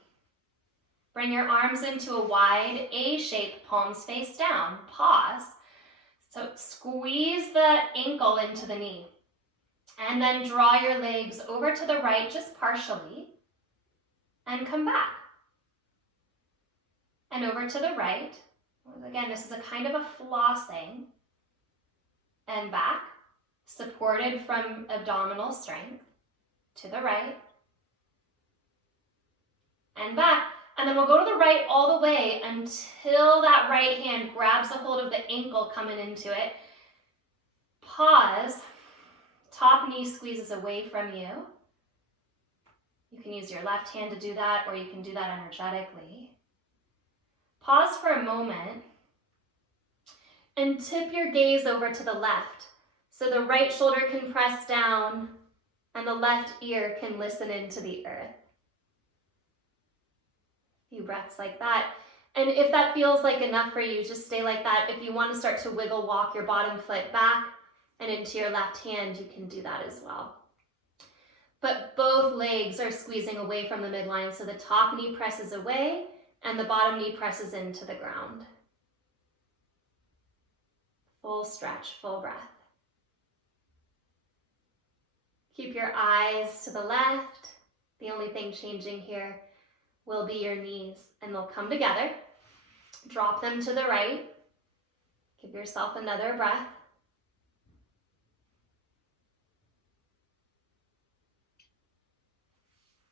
Bring your arms into a wide A-shape, palms face down. Pause. So squeeze the ankle into the knee. And then draw your legs over to the right, just partially. And come back. And over to the right. Again, this is a kind of a flossing. And back. Supported from abdominal strength. To the right. And back. And then we'll go to the right all the way until that right hand grabs a hold of the ankle coming into it. Pause. Top knee squeezes away from you. You can use your left hand to do that, or you can do that energetically. Pause for a moment and tip your gaze over to the left. So the right shoulder can press down and the left ear can listen into the earth. Few breaths like that. And if that feels like enough for you, just stay like that. If you want to start to wiggle walk your bottom foot back and into your left hand, you can do that as well. But both legs are squeezing away from the midline, so the top knee presses away and the bottom knee presses into the ground. Full stretch, full breath. Keep your eyes to the left. The only thing changing here will be your knees, and they'll come together. Drop them to the right. Give yourself another breath.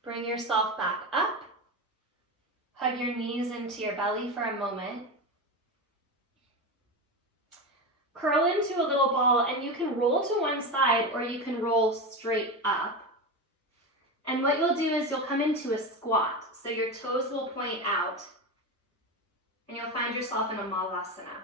Bring yourself back up. Hug your knees into your belly for a moment. Curl into a little ball, and you can roll to one side or you can roll straight up. And what you'll do is you'll come into a squat. So your toes will point out and you'll find yourself in a Malasana.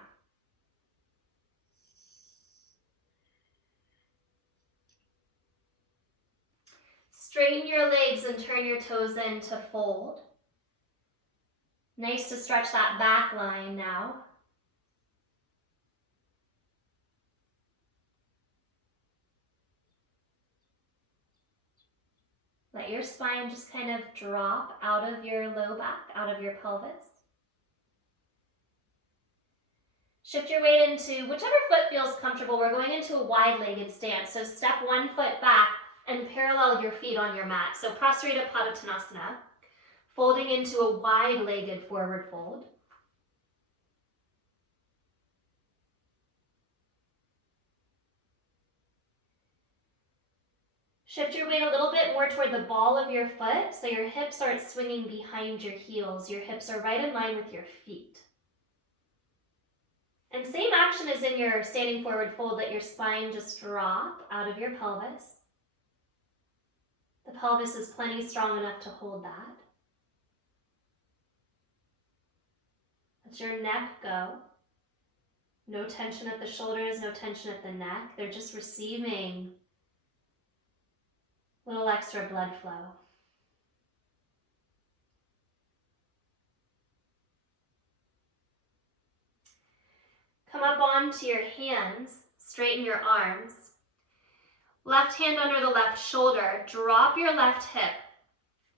Straighten your legs and turn your toes in to fold. Nice to stretch that back line now. Let your spine just kind of drop out of your low back, out of your pelvis. Shift your weight into whichever foot feels comfortable. We're going into a wide-legged stance. So step one foot back and parallel your feet on your mat. So Prostrata Padottanasana, folding into a wide-legged forward fold. Shift your weight a little bit more toward the ball of your foot, so your hips aren't swinging behind your heels. Your hips are right in line with your feet. And same action as in your standing forward fold, let your spine just drop out of your pelvis. The pelvis is plenty strong enough to hold that. Let your neck go. No tension at the shoulders, no tension at the neck. They're just receiving a little extra blood flow. Come up onto your hands, straighten your arms. Left hand under the left shoulder, drop your left hip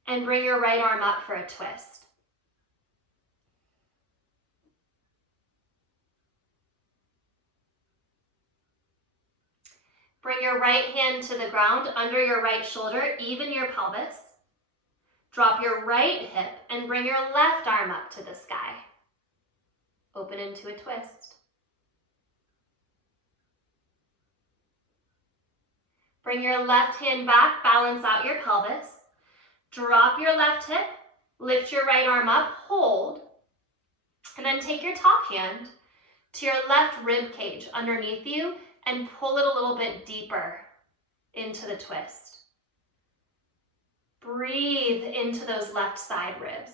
and bring your right arm up for a twist. Bring your right hand to the ground under your right shoulder, even your pelvis. Drop your right hip and bring your left arm up to the sky. Open into a twist. Bring your left hand back, balance out your pelvis. Drop your left hip, lift your right arm up, hold. And then take your top hand to your left rib cage underneath you and pull it a little bit deeper into the twist. Breathe into those left side ribs.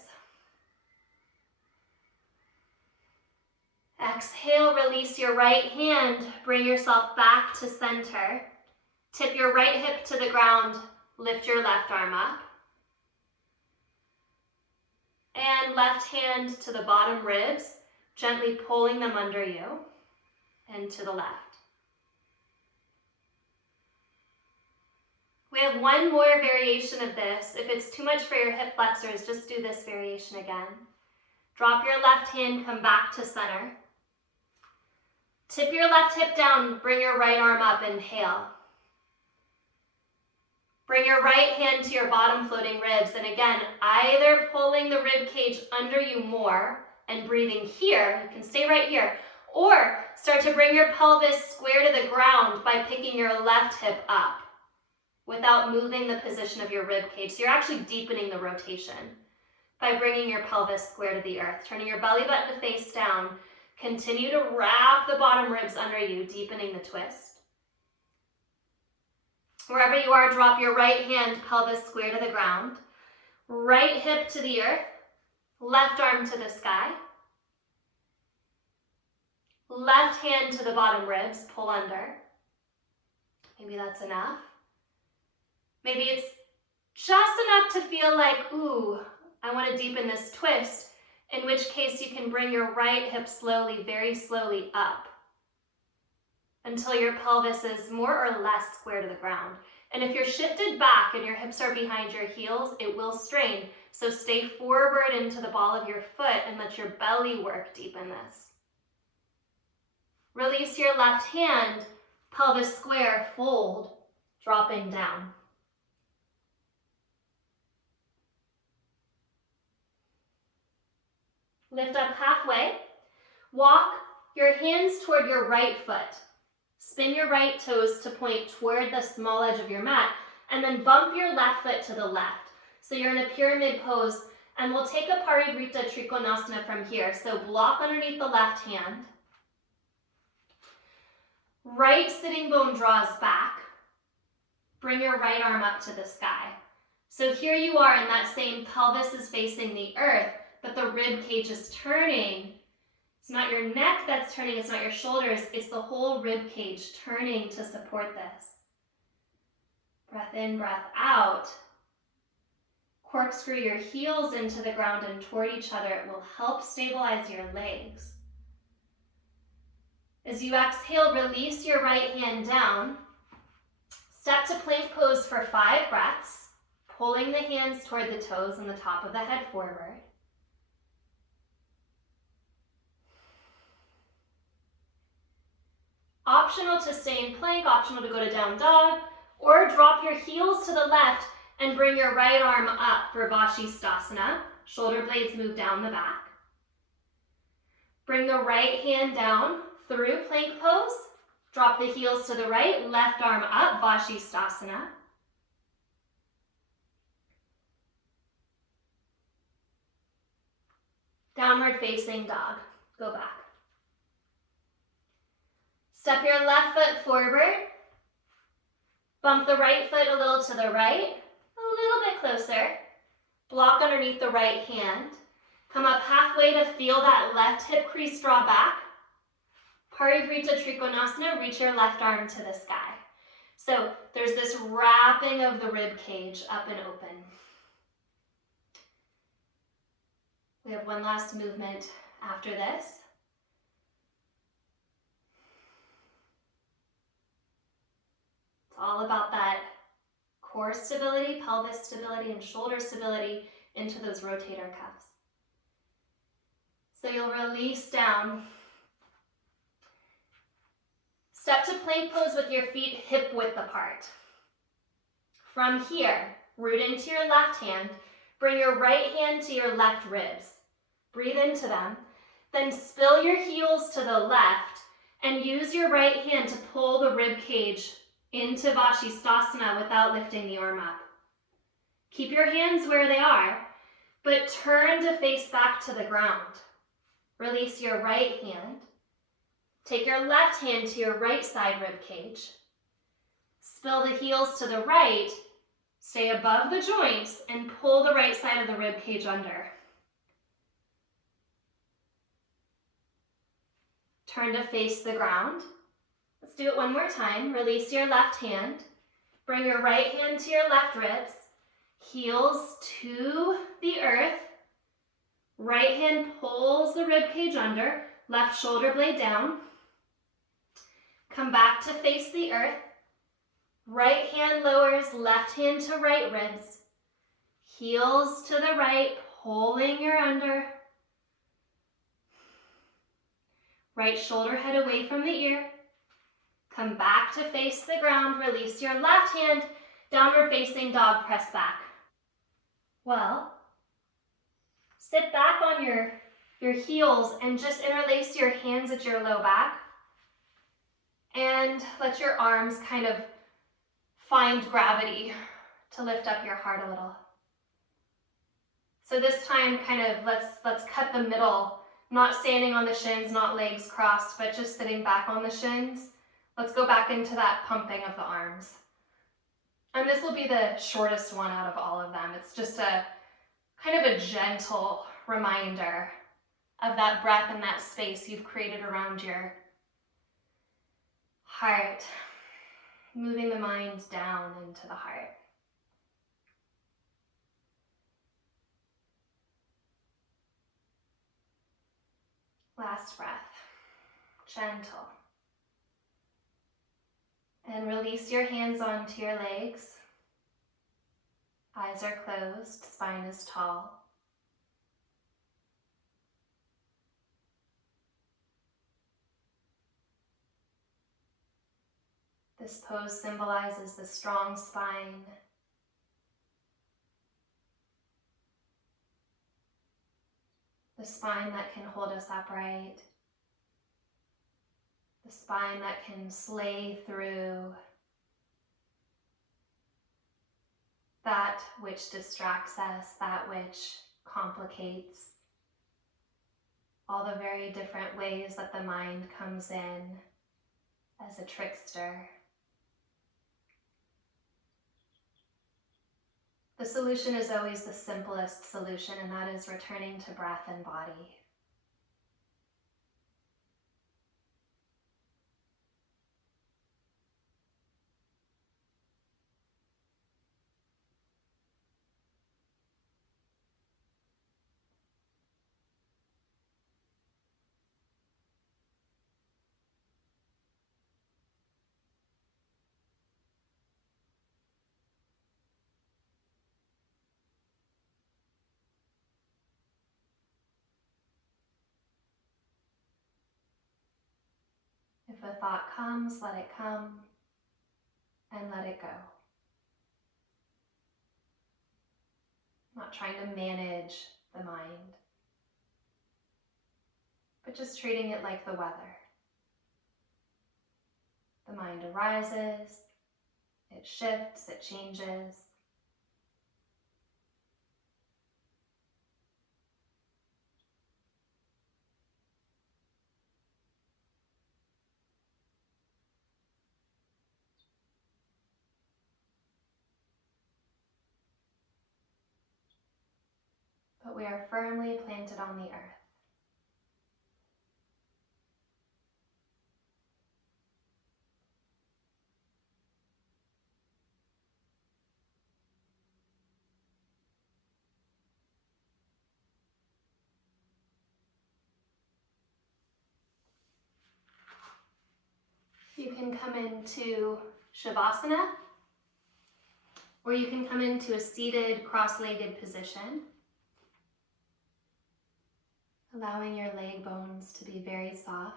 Exhale, release your right hand, bring yourself back to center. Tip your right hip to the ground, lift your left arm up. And left hand to the bottom ribs, gently pulling them under you and to the left. We have one more variation of this. If it's too much for your hip flexors, just do this variation again. Drop your left hand, come back to center. Tip your left hip down, bring your right arm up, inhale. Bring your right hand to your bottom floating ribs, and again, either pulling the rib cage under you more and breathing here, you can stay right here, or start to bring your pelvis square to the ground by picking your left hip up without moving the position of your rib cage. So you're actually deepening the rotation by bringing your pelvis square to the earth, turning your belly button to face down. Continue to wrap the bottom ribs under you, deepening the twist. Wherever you are, drop your right hand, pelvis square to the ground. Right hip to the earth, left arm to the sky. Left hand to the bottom ribs, pull under. Maybe that's enough. Maybe it's just enough to feel like, ooh, I want to deepen this twist, in which case you can bring your right hip slowly, very slowly up until your pelvis is more or less square to the ground. And if you're shifted back and your hips are behind your heels, it will strain. So stay forward into the ball of your foot and let your belly work deepen this. Release your left hand, pelvis square, fold, dropping down. Lift up halfway. Walk your hands toward your right foot. Spin your right toes to point toward the small edge of your mat, and then bump your left foot to the left. So you're in a pyramid pose, and we'll take a Parivrtta Trikonasana from here. So block underneath the left hand. Right sitting bone draws back. Bring your right arm up to the sky. So here you are in that same pelvis is facing the earth, but the rib cage is turning. It's not your neck that's turning, it's not your shoulders, it's the whole rib cage turning to support this. Breath in, breath out. Corkscrew your heels into the ground and toward each other. It will help stabilize your legs. As you exhale, release your right hand down. Step to plank pose for 5 breaths, pulling the hands toward the toes and the top of the head forward. Optional to stay in plank, optional to go to down dog, or drop your heels to the left and bring your right arm up for Shavasana. Shoulder blades move down the back. Bring the right hand down through plank pose. Drop the heels to the right, left arm up, Shavasana. Downward facing dog. Go back. Step your left foot forward. Bump the right foot a little to the right, a little bit closer. Block underneath the right hand. Come up halfway to feel that left hip crease draw back. Parivrtta Trikonasana, reach your left arm to the sky. So there's this wrapping of the rib cage up and open. We have one last movement after this. It's all about that core stability, pelvis stability, and shoulder stability into those rotator cuffs. So you'll release down. Step to plank pose with your feet hip width apart. From here, root into your left hand. Bring your right hand to your left ribs. Breathe into them. Then spill your heels to the left and use your right hand to pull the rib cage into Shavasana without lifting the arm up. Keep your hands where they are, but turn to face back to the ground. Release your right hand. Take your left hand to your right side rib cage. Spill the heels to the right, stay above the joints, and pull the right side of the rib cage under. Turn to face the ground. Let's do it one more time. Release your left hand. Bring your right hand to your left ribs. Heels to the earth. Right hand pulls the rib cage under. Left shoulder blade down. Come back to face the earth. Right hand lowers, left hand to right ribs. Heels to the right, pulling your under. Right shoulder head away from the ear. Come back to face the ground. Release your left hand. Downward facing dog, press back. Well, sit back on your heels and just interlace your hands at your low back. And let your arms kind of find gravity to lift up your heart a little. So this time, kind of, let's cut the middle, not standing on the shins, not legs crossed, but just sitting back on the shins. Let's go back into that pumping of the arms. And this will be the shortest one out of all of them. It's just a kind of a gentle reminder of that breath and that space you've created around your heart, moving the mind down into the heart. Last breath, gentle. And release your hands onto your legs. Eyes are closed, spine is tall. This pose symbolizes the strong spine, the spine that can hold us upright, The spine that can slay through that which distracts us, that which complicates, all the very different ways that the mind comes in as a trickster. The solution is always the simplest solution, and that is returning to breath and body. If a thought comes, let it come and let it go. Not trying to manage the mind, but just treating it like the weather. The mind arises, it shifts, it changes. But we are firmly planted on the earth. You can come into Shavasana, or you can come into a seated, cross-legged position, allowing your leg bones to be very soft.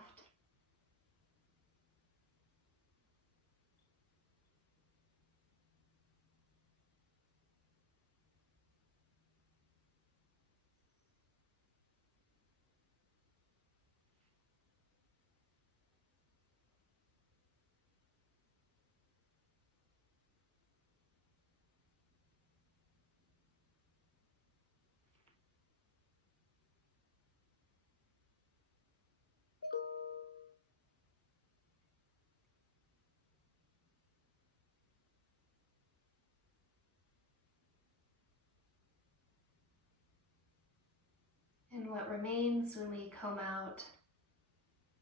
And what remains when we comb out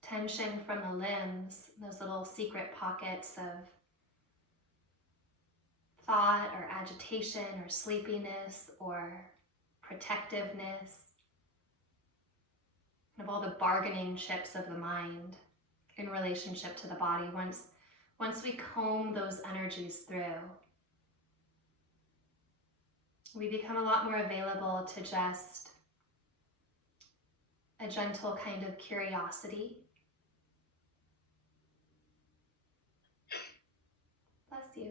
tension from the limbs, those little secret pockets of thought or agitation or sleepiness or protectiveness, of all the bargaining chips of the mind in relationship to the body. Once we comb those energies through, we become a lot more available to just a gentle kind of curiosity. Bless you.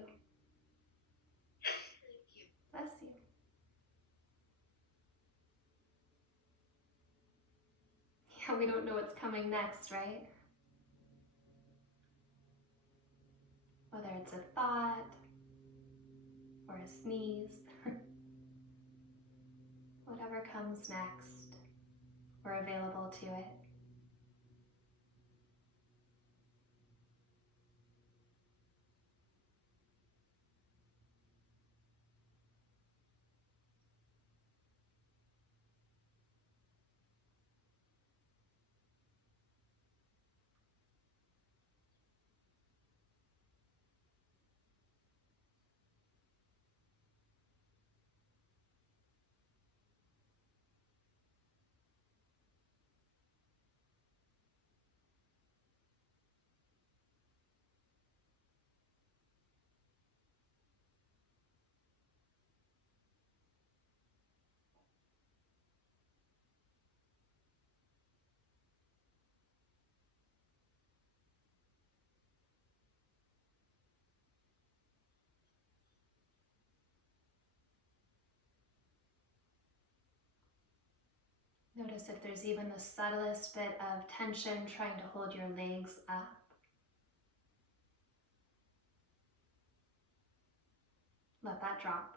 Thank you. Bless you. Yeah, we don't know what's coming next, right? Whether it's a thought or a sneeze, whatever comes next, we're available to it. Notice if there's even the subtlest bit of tension trying to hold your legs up. Let that drop.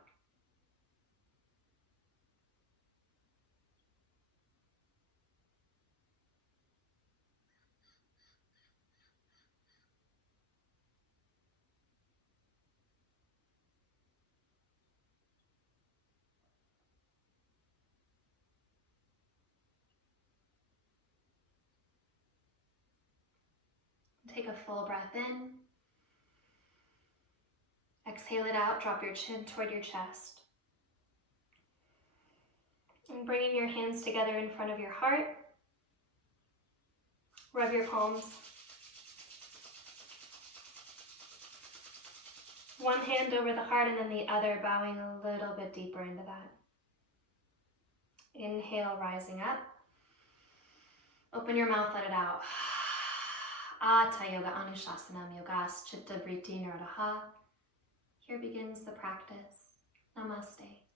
Take a full breath in. Exhale it out, drop your chin toward your chest. And bringing your hands together in front of your heart. Rub your palms. One hand over the heart and then the other, bowing a little bit deeper into that. Inhale, rising up. Open your mouth, let it out. Ata Yoga Anushasanam Yogas Chitta Vritti Nirodha. Here begins the practice. Namaste.